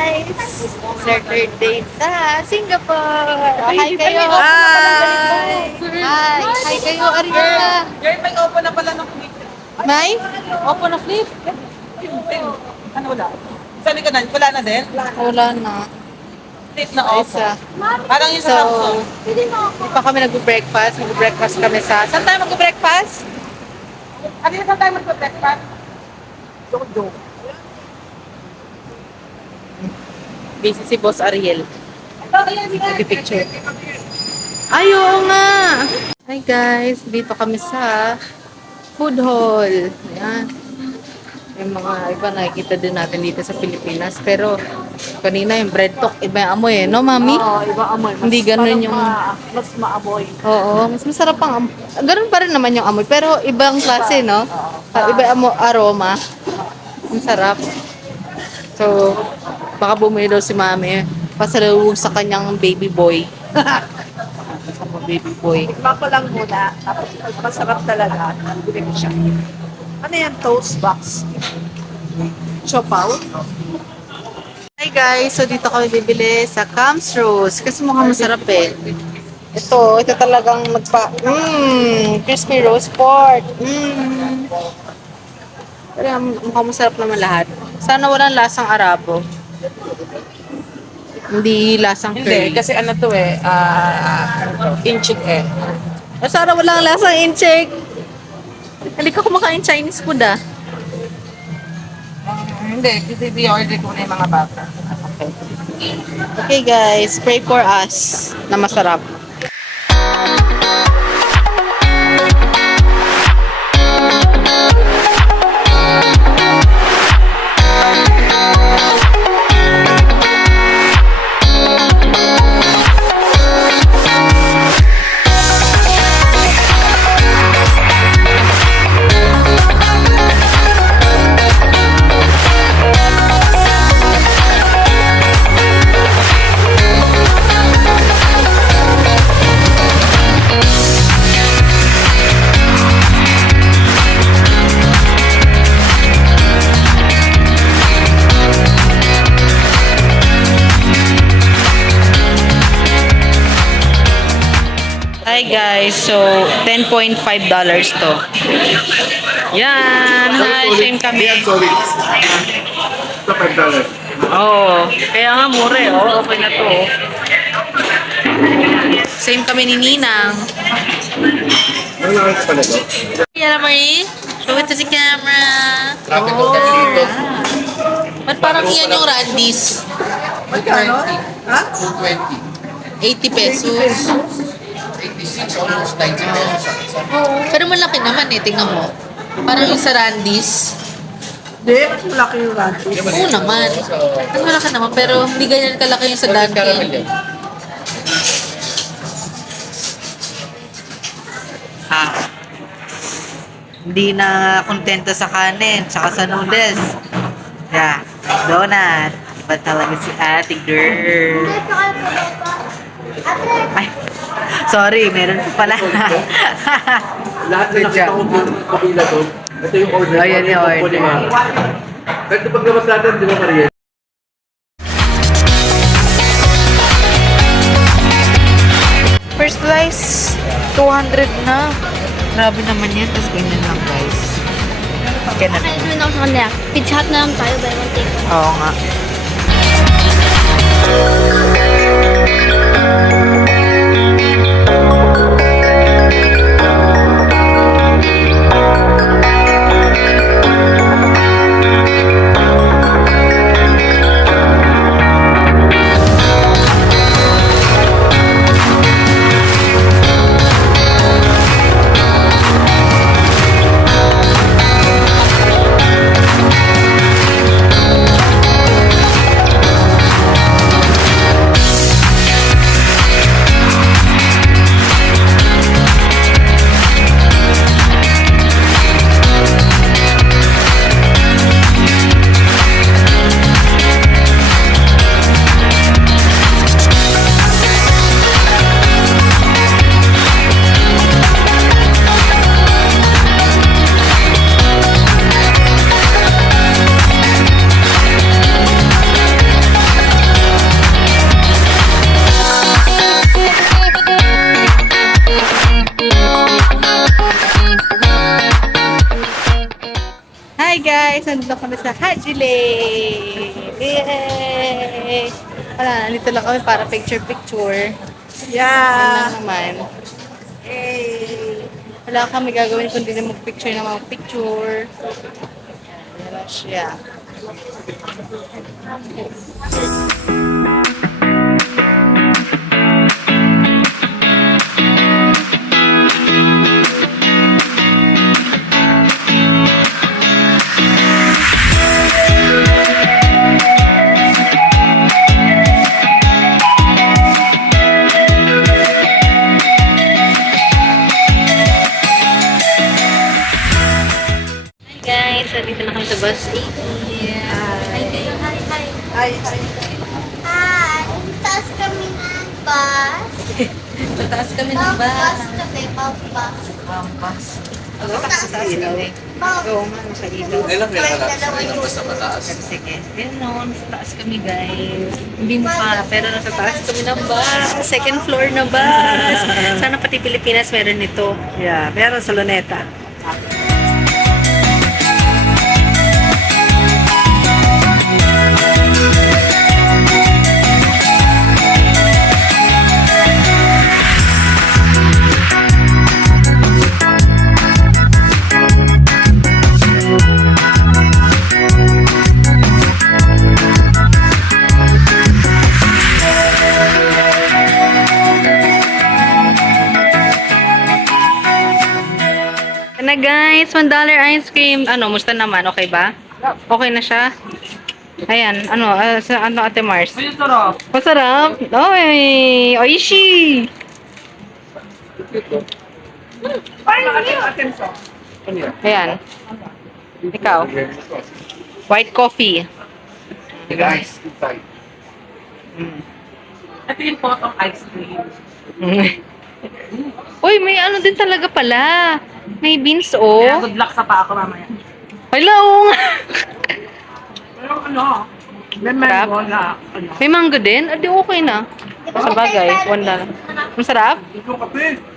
guys! It's our third day sa Singapore! Hi kayo! Hi! Hi! Hi kayo, Ariana! Girl, may open na pala ng flip. May? Open na flip? Ano wala? Saan ka na? Wala na din? Wala na. Flip na open. Isa. Parang yung sa So, Samsung. hindi pa kami nag-breakfast. Mag-breakfast kami sa... Saan tayo mag-breakfast? Ano yung saan tayo mag-breakfast? Jojo. Busy si Boss Ariel. Ito, ayan. Nag-picture. Ay, oo nga! Hi guys! Dito kami sa food hall. Ayan. Yung mga iba nakikita din natin dito sa Pilipinas. Pero kanina yung bread talk, iba yung amoy eh. No, mami? Oo, iba amoy. Hindi ganun yung... Mas maamoy. Oo, mas masarap ang amoy. Ganun pa rin naman yung amoy. Pero ibang klase, no? Iba yung aroma. Ang sarap. So, baka bumili daw si mami. Pasalubong sa kanyang baby boy. Sa mga baby boy. Tikman ko lang muna. Tapos pag masarap talaga, bili ko siya. Ano yan? Toast box. Chopaw? Hi guys! So, dito kami bibili sa Cam's Rose. Kasi mukhang masarap eh. Ito talagang crispy roast pork. Pero mukhang masarap naman lahat. Sana walang lasang Arabo. Hindi lasang curry. Hindi, kasi ano to eh, inchik eh. Sana walang lasang incheck. Hindi ka kumakain Chinese food ah. Hindi, kasi i-order ko na yung mga bata. Okay guys, pray for us na masarap. Hi guys, so $10.5 to. Yan, hi, same kami. Solid. Sa $5. Oo, kaya nga mura eh. Oh, okay na to. Oh. Same kami ni Ninang. Ano lang ka pala to? Yana Marie, show it to the camera. Traffic ko kasi dito. Ba't parang yan yung Randy's? Magkano? Ha? 220. 80 pesos. 86, almost 90 pesos. Pero malaki naman eh, tingnan mo. Parang yung sa Randy's. Hindi, mas malaki yung rancho. Oo naman. Mas malaki naman, pero hindi ganyan kalaki yung sa Caramel Dunkin'. yan. Hindi na kontento sa kanin, tsaka sa noodles. Yeah, donut. Iba talaga si ate girl. Ay, sorry, meron pa pala. Lahat na nakita ko dito sa kapila to. Ito yung order. Ayan yung order. Kahit paglabas natin, di ba Maria? First slice, 200 na. Grabe naman yan, tapos ganyan lang guys. Ganyan. Kaya naman ako sa kanila. Pizza Hut na lang tayo, buy one take one. Oo nga. nandito kami sa Haji Lake. Yay! Wala, nandito lang kami para picture-picture. Yan Yeah. lang naman. Hey. Wala kami gagawin kundi na mag-picture ng mga picture. Yan lang siya. Guys, dito na kami sa bus 18. Ay, Hi! Taas kami ng bus. Tataas kami ng Bus kami, bus. Bampas. Ano ka sa taas kami? Oo nga, sa ilaw. Kailan may nakalapit ng basta mataas? Sige. Yan no, nasa taas kami guys. Hindi mo pa, pero nasa taas kami ng bus. Second floor na bus. Sana pati Pilipinas meron nito. Yeah, meron sa Luneta. Yan na guys, $1 ice cream. Ano, musta naman? Okay ba? Okay na siya? Ayan, ano, sa ano Ate Mars? Masarap. Oy, oishi. Ayan. Ikaw. White coffee. Guys, inside. Ito yung potong ice cream. Uy, may ano din talaga pala. May beans, oh. Good luck sa pa ako mamaya. Hala, oo nga. Pero ano, may Sarap? mango na ano. May mango din? Adi, okay na. Sa bagay, $1. Masarap?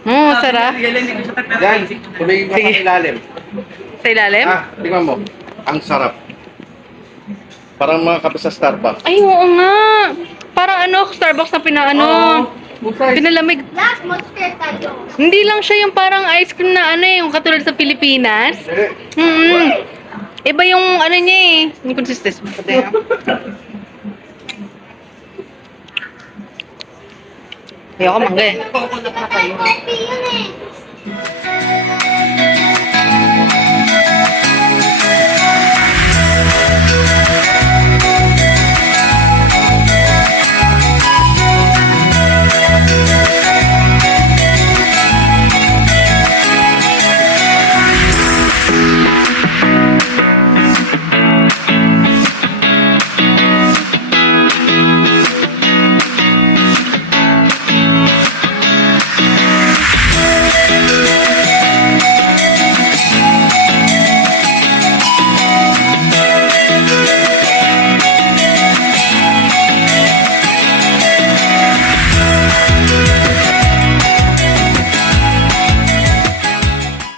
Masarap. Yan, tumingin ka sa ilalim. Sa ilalim? Tingnan mo. Ang sarap. Parang mga kape sa Starbucks. Ay, oo nga. Parang ano, Starbucks na pinaano. Pinalamig. Last monster tayo. Hindi lang siya yung parang ice cream na ano yung katulad sa Pilipinas. Iba yung ano niya eh. Yung consistency. Ayoko mangga eh. Happy yun eh.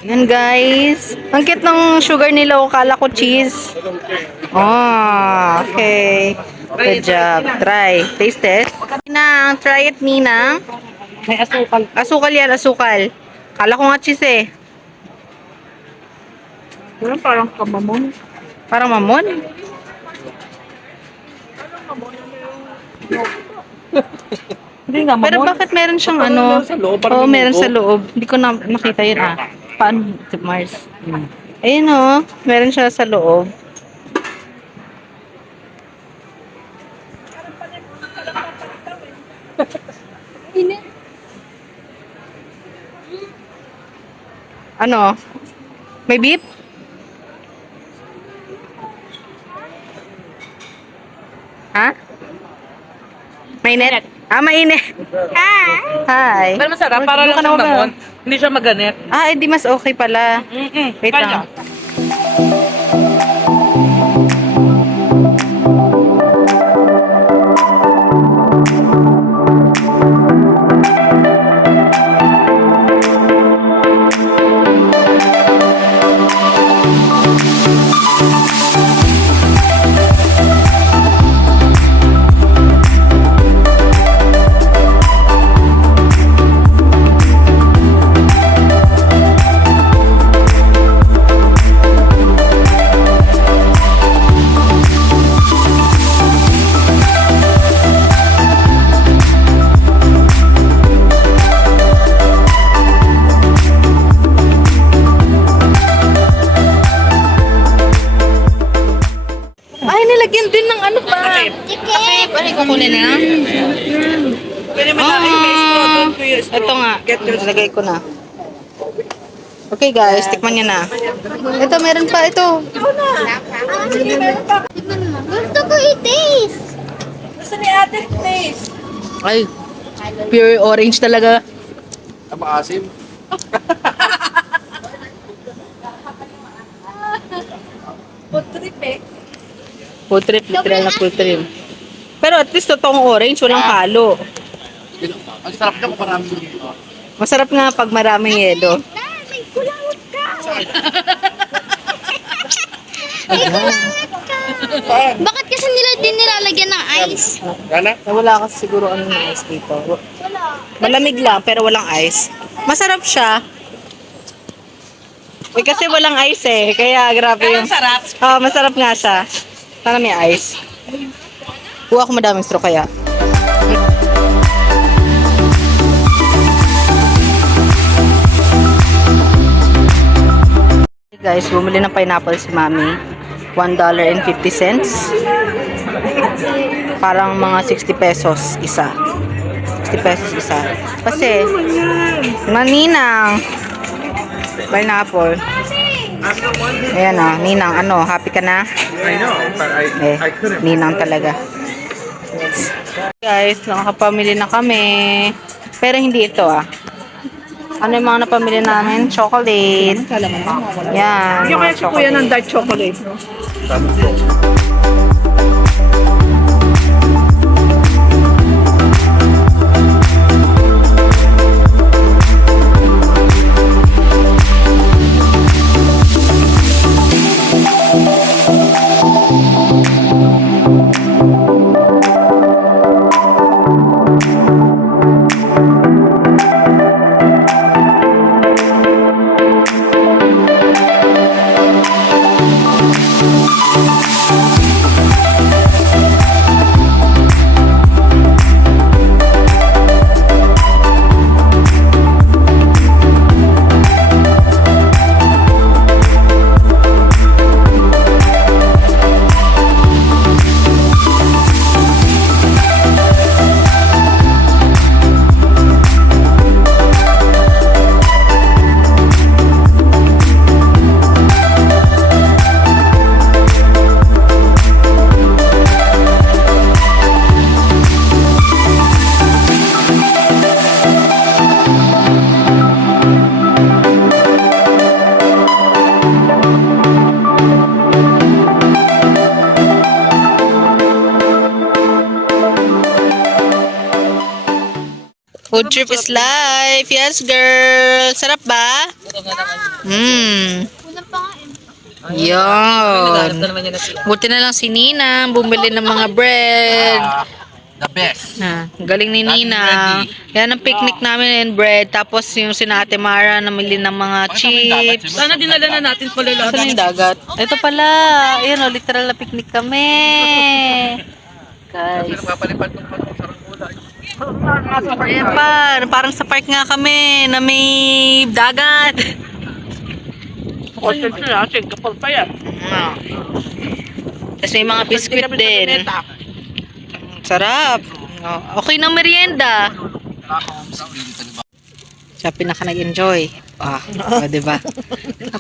Yan guys. Ang cute ng sugar nila. O, kala ko cheese. Oh, okay. Good job. Try. Taste test. Ninang, try it, Ninang. May asukal. Asukal yan, asukal. Kala ko nga cheese eh. Pero parang kamamon. Parang mamon. Hindi nga mamon. Pero bakit meron siyang ano? Oo, meron sa loob. Hindi ko na nakita yun ah. Paano? Mars. Ayun oh. Meron siya sa loob. Ano? May beef? Ha? Mainit? Ah, mainit. Hi. Pero masarap, para lang siyang mamon. Hindi siya maganit. Ah, edi mas okay pala. Wait lang. ano ba? Chicken. Ano yung kukunin na? Pwede mo namin may straw doon to yung straw. Ito nga. Get your Nalagay ko na. Okay guys, tikman niya na. Ito, meron pa ito. Gusto ko i-taste. Gusto ni ate, taste. Ay, pure orange talaga. Ang maasim. Food trip eh. Food trip, literal na food trip. Pero at least totoong orange, walang halo. Ang sarap niya kung maraming dito. Masarap nga pag maraming yelo. May kulawot ka. May kulawot ka. Bakit kasi nila din nilalagyan ng ice? Gana? Wala kasi siguro ano ng ice dito. Wala. Malamig lang pero walang ice. Masarap siya. Eh kasi walang ice eh. Kaya grabe yung... Sarap. Oh, masarap nga siya. Sana may ice. Kuha ko madaming straw kaya. Hey guys, bumili ng pineapple si Mami. $1.50. Parang mga 60 pesos isa. 60 pesos isa. Kasi, maninang. Pineapple. Ayan o, ninang. Ano, happy ka na? I know, but I couldn't. Ninang talaga. Guys, nakakapamili na kami. Pero hindi ito ah. Ano yung mga napamili namin? Chocolate. Yan. Yung mga kaya si kuya ng dark chocolate. No? Food trip is life. Yes, girl. Sarap ba? Una pa nga eh. Yun. Buti na lang si Nina. Bumili ng mga bread. The best. Galing ni Nina. Yan ang picnic namin and bread. Tapos yung sina Ate Mara namili ng mga chips. Sana dinala na natin pala lahat. Saan yung dagat? Ito pala. Ayan o, literal na picnic kami. Guys. Napapalipad ng sarang kulay. Ayan pa. Parang sa park nga kami na may dagat. Kasi sila, Singapore pa yan. Tapos may mga biscuit din. Sarap. Okay ng merienda. Siya pinaka nag-enjoy. Diba?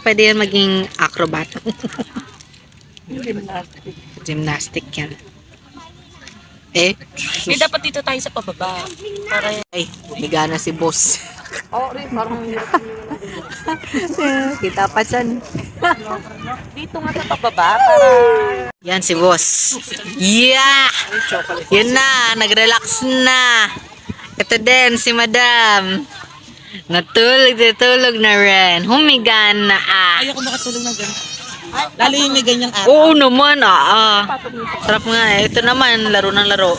Pwede yan maging acrobat. Gymnastic yan. May dapat dito tayo sa pababa. Para Ay, biga na si boss. parang Kita pa dyan. dito nga sa pababa. Para Yan si boss. Yeah! Yun na, nag-relax na. Ito din si madam. Natulog na rin. Humiga na ayoko makatulog ng ganyan. Lalo yung may ganyang araw. Oo naman Sarap nga eh. Ito naman, laro ng laro.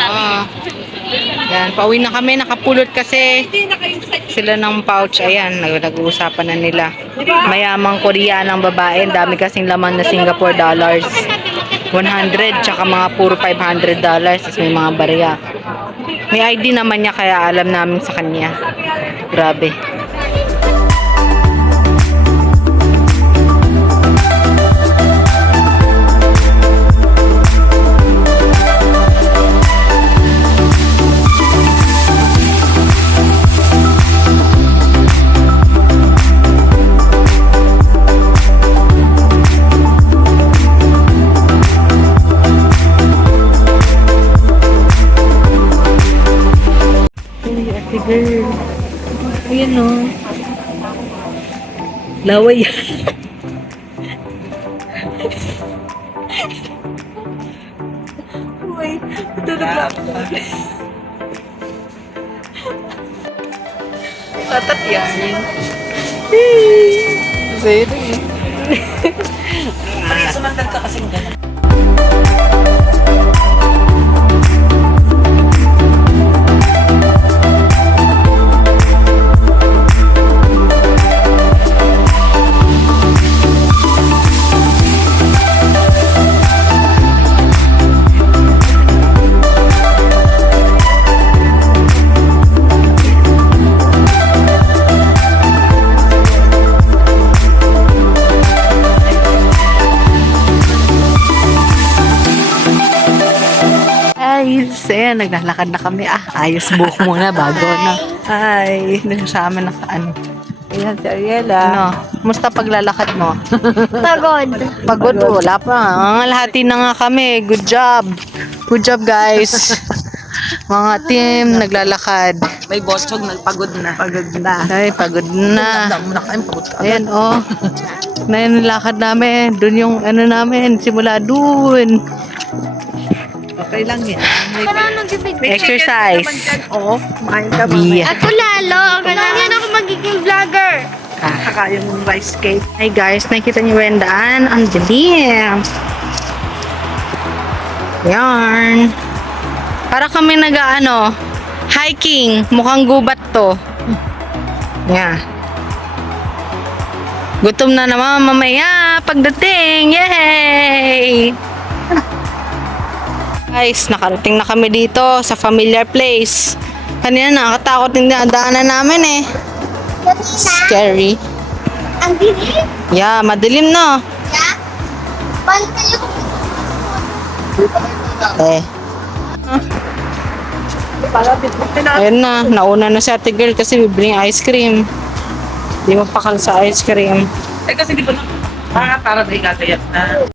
Ah. Yan, pauwi na kami. Nakapulot kasi sila ng pouch. Ayan, nag-uusapan na nila. Mayamang Koreanang babae. Dami kasing laman na Singapore dollars. 100, tsaka mga puro $500. Tapos may mga barya. May ID naman niya kaya alam namin sa kanya. Grabe. Ate girl. Ayan o. Laway. Uy, tulog lang. Tatat yan. Zero. Sumandal ka kasing gano'n. Guys, ayan, naglalakad na kami. Ayos buhok muna bago, no? Hi. Nagsasama na ano. Ayan si Ariela. Ano, musta paglalakad mo? Pagod. Pagod, wala pa. Ang lahati na nga kami. Good job. Good job, guys. Mga team, naglalakad. May botsog, nagpagod na. Pagod na. Ay, pagod na. Dami na kayo, pagod ka. Ayan, oh. Na yung lakad namin. Doon yung ano namin. Simula doon. Okay lang yan. Parang nagbibig. Exercise. Oo, kumain ka mamaya. Yeah. Ako lalo. Ganyan ako magiging vlogger. Saka yung rice cake. Hi guys, nakikita niyo ba yung daan? Ang dilim. Yan. Para kami nag-ano, hiking. Mukhang gubat to. Yan. Gutom na naman mamaya pagdating. Yay! Guys, nakarating na kami dito sa familiar place. Kanina nakakatakot yung daanan namin eh. Scary. Ang dilim. Yeah, madilim no. Yeah. Paano kayo? Eh, ayun na. Nauna na si ate girl kasi bibili ng ice cream. Di mo pakal sa ice cream. Eh kasi di ba na, para na igagayat na.